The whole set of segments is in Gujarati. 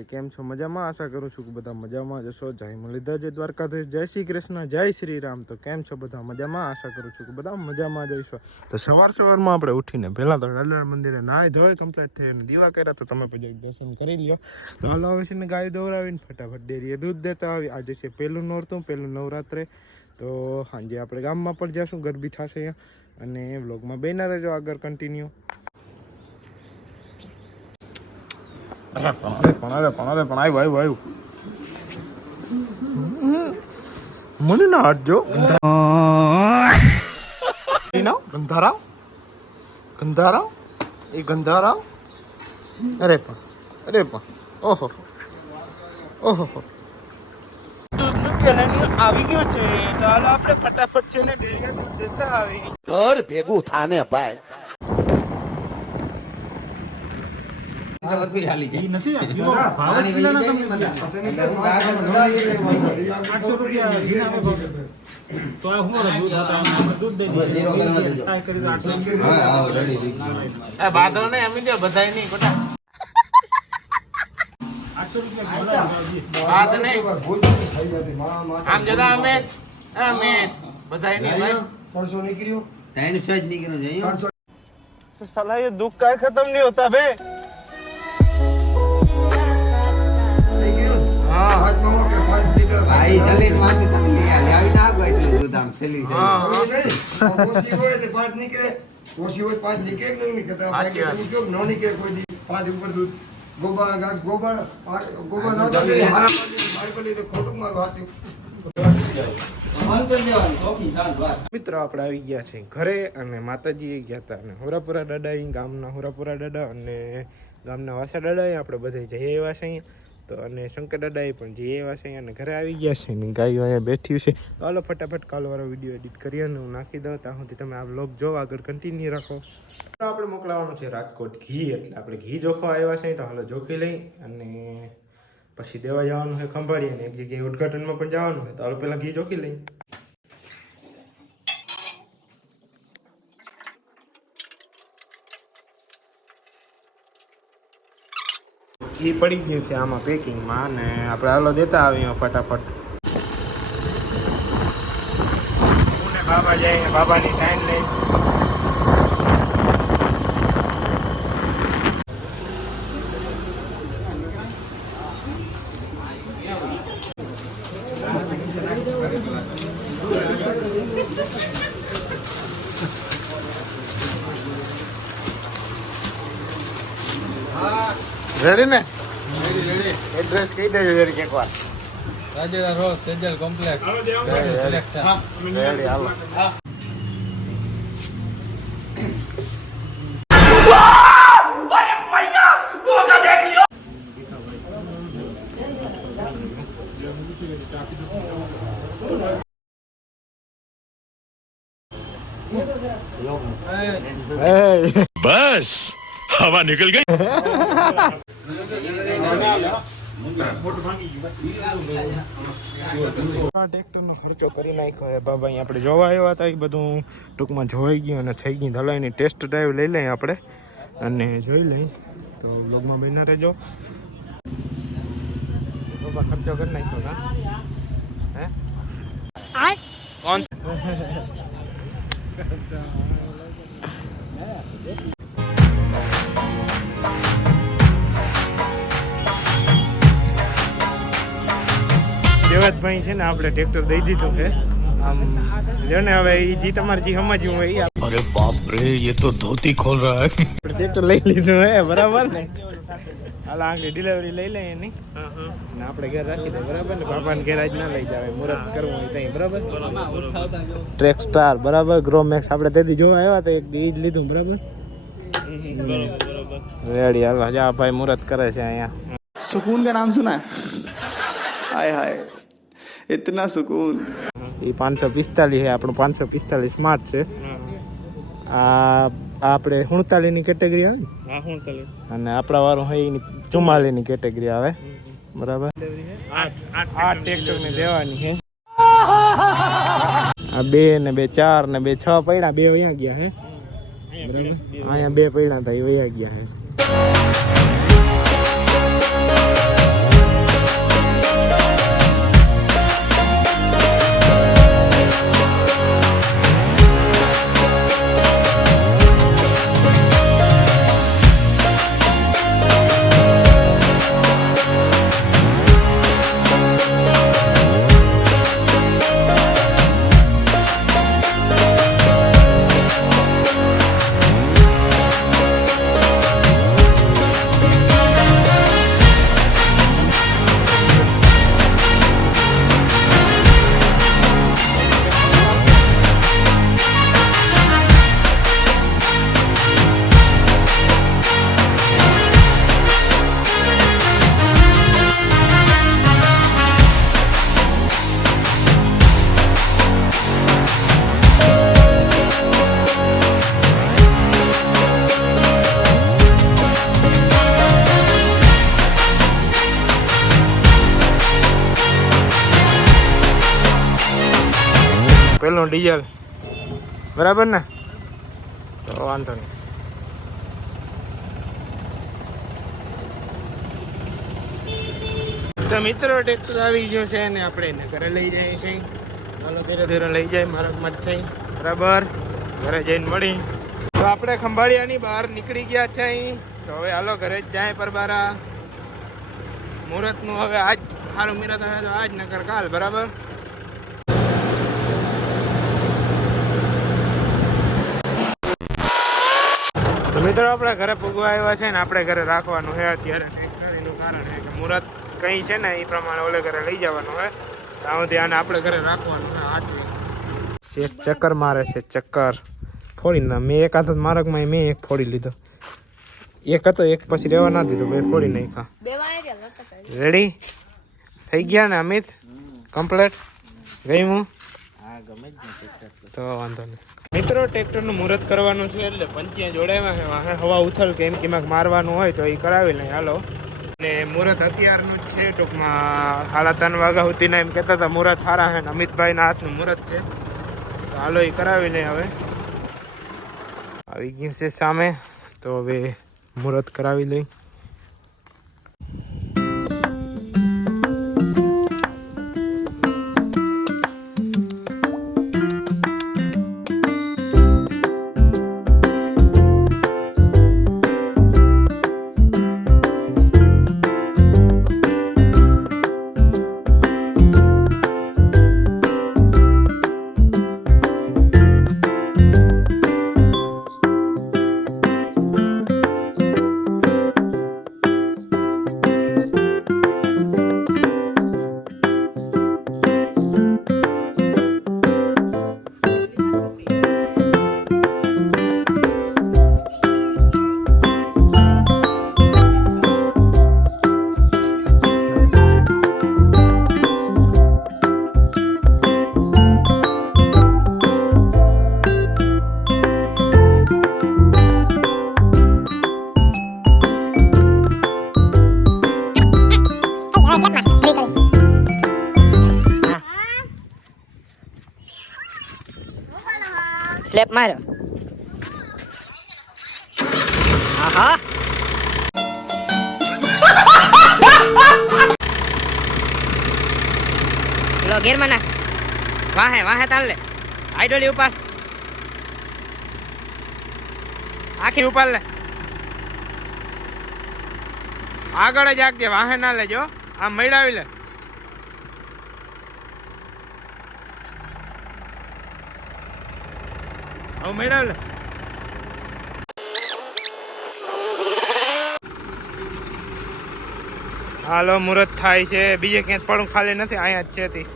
ફેમિલી કેમ છો? મજામાં? આશા કરું છું કે બધા મજામાં જશો. જય મુરલીધર, જય દ્વારકાધીશ, જય શ્રી કૃષ્ણ, જય શ્રી રામ. તો કેમ છો બધા મજામાં? આશા કરું છું કે બધા મજામાં જઈશો. તો સવારમાં આપણે ઉઠીને પહેલાં તો લાલર મંદિરે નાહી ધોઈ કમ્પ્લીટ થઈ અને દીવા કર્યા, તો તમે પછી દર્શન કરી લ્યો. તો હાલો હવે છે ને ગાય દોરાવીને ફટાફટ ડેરીએ દૂધ દેતા આવી. આજે છે પહેલું નોરતું, પહેલું નવરાત્રે. તો સાંજે આપણે ગામમાં પણ જઈશું, ગરબી થશે અને વ્લોગમાં બેના રહેજો આગળ કન્ટિન્યુ. પણ આવ્યું મને ના હટજો. ગંધારાવ એ ગંધારાવ. અરે પણ ઓહો આવી ગયો છે. તો હાલો આપણે ફટાફટ છે ને ડેરીએ દૂધ દેતા આવી. ઘર ભેગું થાને ભાઈ. साला ये दुख का खत्म नहीं होता बे. भाई चले मारते तुम लिया यावी ना गए तो दाम सेली से कोसी होए ने 5 निकले, कोसी होए 5 निकले नहीं निकलता. बाकी तुम क्यों नो निकले कोई दी 5 ऊपर दूध गोबर ना दे मार को ले तो खोटू मार हाथी. મિત્રો આપણે આવી ગયા છે ઘરે અને માતાજીએ ગયા હતા અને હોરાપુરા દાદા ગામના હોરાપુરા દાદા અને ગામના વાસા દાદાએ આપણે બધા જઈએ એવા છે અહીંયા. તો અને શંકર દાદાએ પણ જઈએ એવા છે અને ઘરે આવી ગયા છે ને ગાયો અહીંયા બેઠી છે. તો હાલો ફટાફટ કાલવાળો વિડીયો એડિટ કરી અને હું નાખી દઉં. ત્યાં સુધી તમે આ વ્લોગ જો આગળ કન્ટિન્યુ રાખો. આપણે મોકલાવાનું છે રાજકોટ ઘી, એટલે આપણે ઘી જોખવા આવ્યા છે. તો હાલો જોખી લઈ અને પછી દેવા જવાનું છે ખંભાળી અને એક જગ્યાએ ઉદઘાટનમાં પણ જવાનું છે. તો હાલો પહેલાં ઘી જોખી લઈ. ઘી પડી ગયું છે આમાં પેકિંગમાં અને આપણે હાલો દેતા આવીએ ફટાફટ. બાબા જઈને બાબાની સાઈન લઈ. રેડી ને? રેડી. એડ્રેસ કહી દેજો જરીક એકવાર. રાજેરા road Tejal complex selection. Ready હાલો. बस हवा निकल गई. ટ્રેક્ટરનો ખર્ચો કરી નાખ્યો બાબા. અહીં આપણે જોવા આવ્યા હતા, એ બધું ટૂંકમાં જોવાઈ ગયું અને થઈ ગઈ. ધલાઈની ટેસ્ટ ડ્રાઈવ લઈ લઈએ આપણે અને જોઈ લઈ. તો બ્લોગમાં બન્યા રહેજો. બાબા ખર્ચો કરી નાખ્યો કા? હે કોણ દેવતભાઈ છે ને આપણે ટ્રેક્ટર દઈ દીધું છે આમ જો ને. હવે એ જી તમારે જી સમજ્યું હોય. अरे बाप रे ये तो धोती खोल रहा है. આપણે ટ્રેક્ટર લઈ લીધું હે, બરાબર ને? હાલ આગળ ડિલિવરી લઈ લઈએ એની ને આપણે ઘેર રાખી દઈએ, બરાબર ને? બાપાને ઘેર જ ના લઈ જાવે, મુહૂર્ત કરવું હોય ત્યાં, બરાબર? ટ્રેક સ્ટાર બરાબર, ગ્રો મેક્સ આપણે તેથી જોવા આવ્યા હતા, એક દી જ લીધું, બરાબર? રેડી હાલ જા ભાઈ મુહૂર્ત કરે છે અહીંયા. सुकून का नाम सुना है? हाय हाय इतना सुकून. એ 545 છે આપણું. 545 સ્માર્ટ છે. આ આપણે 47 ની કેટેગરી આવે ને, અને આપણા વાળું હોય એની 44 ની કેટેગરી આવે, બરાબર? આ ટ્રેક્ટર ને લેવાની છે. આ 2 ને 2 4 ને 2 6 પડ્યા, 2 અહીંયા ગયા હે, બરાબર? અહીંયા 2 પડ્યા હતા, એ વયા ગયા હે. પેલું ડીઝલ બરાબર ને, તો વાંધો નહીં. તો મિત્રો ટ્રેક્ટર આવી ગયું છે ને આપણે એને ઘરે લઈ જઈએ છીએ. ચાલો ધીરે ધીરે લઈ જાય માર્ગમાં જ થઈ બરાબર, ઘરે જઈને મળી. તો આપણે ખંભાળિયાની બહાર નીકળી ગયા છે અહીં. તો હવે હાલો ઘરે જ જાય પરબારા. મુહૂર્તનું હવે આજ સારું મુહૂર્ત આવે તો આજ નકર કાલ બરાબર. તો મિત્રો આપણે ઘરે પૂગવા આવ્યા છે ને આપણે ઘરે રાખવાનું છે અત્યારે ટ્રેક્ટર. એનું કારણ છે કે મુહૂર્ત કંઈ છે ને એ પ્રમાણે ઓલે ઘરે લઈ જવાનું હોય ત્યાં સુધી આને આપણે ઘરે રાખવાનું છે. હાથવી શેઠ ચક્કર મારે છે, ચક્કર ફોડી ના. મેં એક હાથ માર્ગમાં મેં એક ફોડી લીધો, એક હતો એક પછી રહેવા ના દીધો, બે ફોડી નાખ્યા. રેડી થઈ ગયા ને અમિત? કમ્પ્લીટ ગઈ હું? તો વાંધો નહીં. મિત્રો ટ્રેક્ટરનું મુહૂર્ત કરવાનું છે એટલે પંચિયા જોડાવ્યા છે. વાહે હવા ઉથલ કે એમ કિંમત મારવાનું હોય તો એ કરાવી લઈએ હાલો. ને મુહૂર્ત અત્યારનું જ છે ટૂંકમાં 3:30 વાગ્યા સુધીના એમ કહેતા હતા મુહૂર્ત સારા છે ને અમિતભાઈના હાથનું મુહૂર્ત છે તો હાલો એ કરાવી લઈએ. હવે આવી ગયું છે સામે તો હવે મુહૂર્ત કરાવી લઈ. સ્લેપ મારો. આહા લો ગેર માં નાખ. વાહે વાહે તાલ લે. આઈડોલી ઉપર આખી ઉપર લે. આગળ જ આગજે, વાહે ના લેજો. આમ મેળાવી લે. હવે મેળાવ લે. હાલો મુહૂર્ત થાય છે. બીજે ક્યાંય પડું ખાલી નથી, અહીંયા જ છે તી.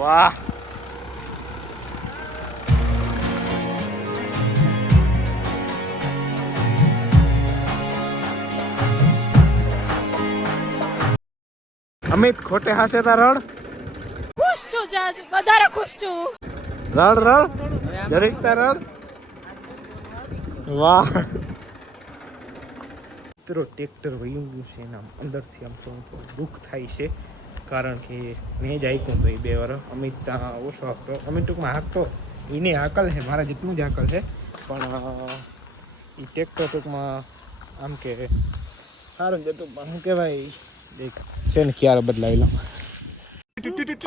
વાહ અમિત ખોટે હાસે તા રડ. ખુશ છું જાજ, વધારે ખુશ છું. રડ રડ જરીક તા રડ. વાહ મિત્રો ટ્રેક્ટર વયું ગયું છે એના અંદરથી આમ થોડું દુઃખ થાય છે કારણ કે મેં જ હાંક્યું તો એ 2 વાર. અમિત ત્યાં ઓછો હાંકતો, અમિત ટૂંકમાં હાંકતો એની હાકલ છે, મારા જેટલું જ હાકલ છે પણ એ ટ્રેક્ટર ટૂંકમાં આમ કે સારું જ હતું પણ શું કહેવાય દેખ છે ને ક્યારે બદલાવી લઉં.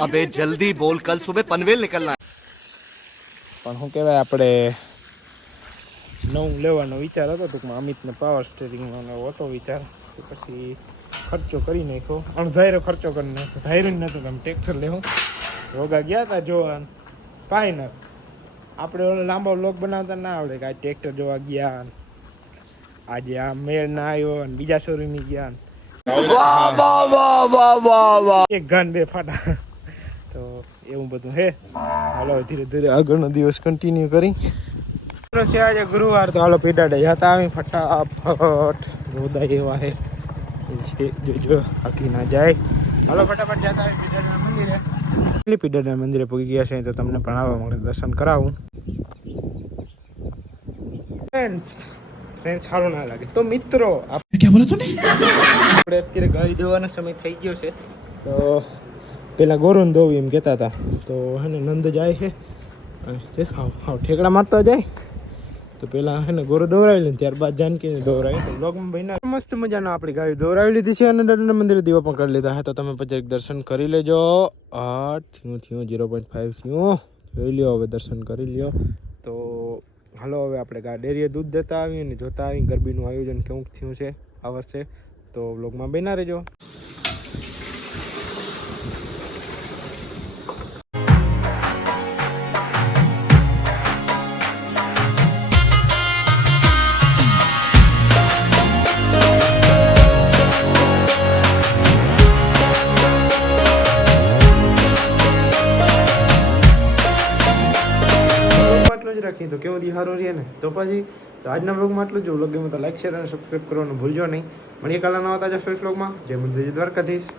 अबे जल्दी बोल, कल सुबह पनवेल निकलना પણ શું કહેવાય આપણે નવું લેવાનો વિચાર હતો ટૂંકમાં. અમિતને પાવર સ્ટેરિંગનો એવો હતો વિચાર, પછી ખર્ચો કરી નાખ્યો, અણધાર્યો ખર્ચો કરી નાખ્યો. ધાર્યું જ નહોતું તમે ટ્રેક્ટર લેવું. રોગા ગયા હતા જોવા ફાઇનલ. આપણે ઓલો લાંબો વ્લોગ બનાવતા ના આવડે કે આ ટ્રેક્ટર જોવા ગયા, આજે આ મેળ ના આવ્યો અને બીજા શોરૂમની ગયા, એક ગાન 2 ફાટા. તો એવું બધું હે. હાલો ધીરે ધીરે આગળનો દિવસ કન્ટિન્યુ કરી. છે આજે ગુરુવાર તો હાલો પીડાડે જતા આવી ફટાફટ. રોદા એવા હે જોજો આખી ના જાય. હાલો ફટાફટ જતા આવી પીડાડા મંદિરે. પીડાડા મંદિરે પહોંચી ગયા છે તો તમને પણ આવવા માટે દર્શન કરાવું. ફ્રેન્ડ્સ ફ્રેન્ડ સારું ના લાગે. તો મિત્રો આપણે અત્યારે ગાય દોવાનો સમય થઈ ગયો છે. તો પેલા ગોરોન દોવી એમ કહેતા હતા. તો હે ને નંદ જાય છે હાવ ઠેકડા મારતા જાય. તો પેલા હે ને ગોરો દોરાવી લે ત્યારબાદ જાનકીને દોરાવી. તો બ્લોગમાં બન્યા મસ્ત મજાનો આપણી ગાયો દોરાવી લીધી છે અને દાદાના મંદિરે દીવા પણ કરી લીધા. તો તમે પછી દર્શન કરી લેજો. 8 થયું 0.5 થયું. જોઈ લ્યો હવે દર્શન કરી લ્યો. તો હાલો હવે આપણે ડેરીએ દૂધ દેતા આવીએ અને જોતા આવીએ ગરબીનું આયોજન કેવું થયું છે આ વર્ષે. તો બ્લોગમાં બન્યા રહેજો. રાખીએ તો કેવું દી સારું રહે ને. તો પછી તો આજના બ્લોગમાં આટલું જ. બ્લોગ ગમે તો લાઈક શેર અને સબસ્ક્રાઈબ કરવાનું ભૂલજો નહીં. મળીએ કાલના નવા તાજા ફ્રેશ બ્લોગમાં. જય મંદિર દ્વારકાધીશ.